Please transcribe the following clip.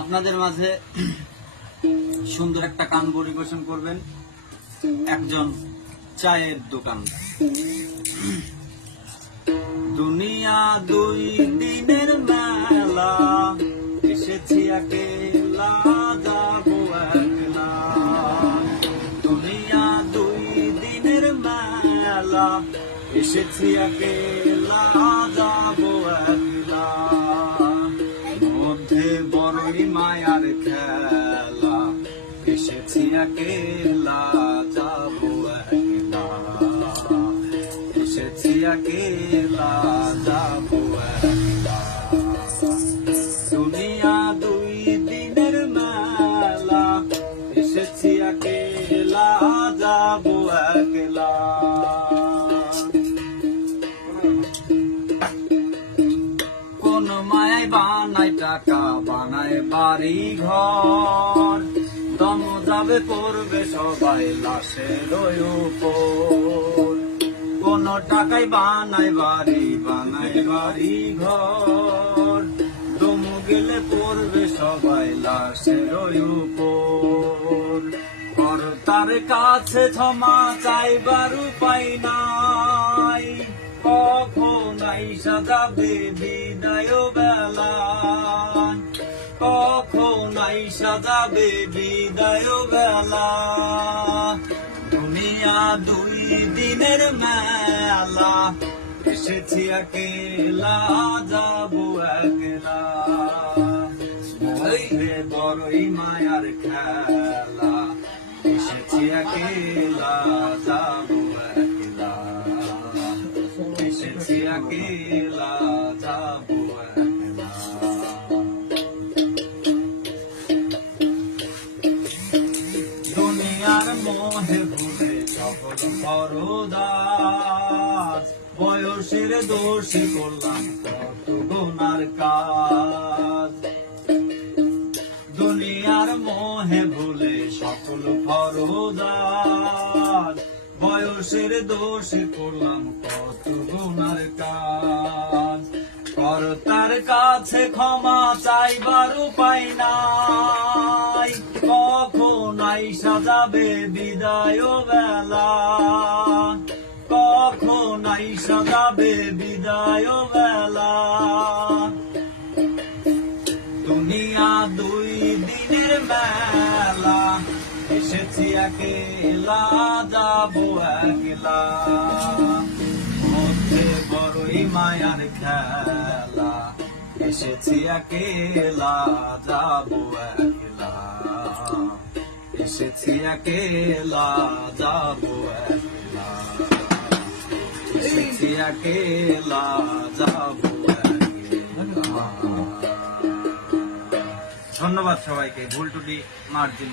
আপনাদের মাঝে সুন্দর একটা গান পরিবেশন করবেন একজন চায়ের দোকান। দুনিয়া দুই দিনের মেলা, এসেছি একেলা যাবো একলা। দুনিয়া দুই দিনের মেলা, এসেছি একেলা যাবো একলা। মধ্যে বড়ই মায়ার খেলা, এসেছি একেলা যাবো একলা। এসেছি একেলা যাবো একলা। দুনিয়া দুই দিনের মেলা, এসেছি একেলা যাবো একলা। কোন মায়ায় বানায় টাকা, বানায় বাড়ি ঘর, দম যাবে পড়বে সবাই লাশের উপর। কোন টাকায় বানায় বাড়ি ঘর, দম গেলে পড়বে সবাই লাশের উপর। আর তার কাছে ক্ষমা চাইবার উপায় নাই, কখন আইসা যাবে বিদায় বেলা, কখন আইসা যাবে বিদায় বেলা। দুনিয়া দুই দিনের মেলা, এসেছি একেলা যাবো একলা। মধ্যে বড়ই মায়ার খেলা, এসেছি একেলা যাবো একলা। এসেছি একেলা যাবো একলা। দুনিয়ার মোহে ভুলে সকল পরদাস, বয়সের দোষে করলাম কত গুনার কাজ। দুনিয়ার মোহে ভুলে সকল পরদাস, বয়সের দোষে করলাম কত গুনার কাজ। কর্তার কাছে ক্ষমা চাইবার উপায় নাই, কখন আইসা যাবে বিদায় বেলা, কখন আইসা যাবে বিদায় বেলা। দুনিয়া দুই দিনের মেলা, এসেছি একেলা যাবো একলা। মধ্যে বড়ই মায়ার খেলা, এসেছি একেলা যাবো একলা। এসেছি একেলা যাবো একলা। এসেছি একেলা যাবো একলা। ধন্যবাদ সবাইকে। ভুল টুটি মার্জিন।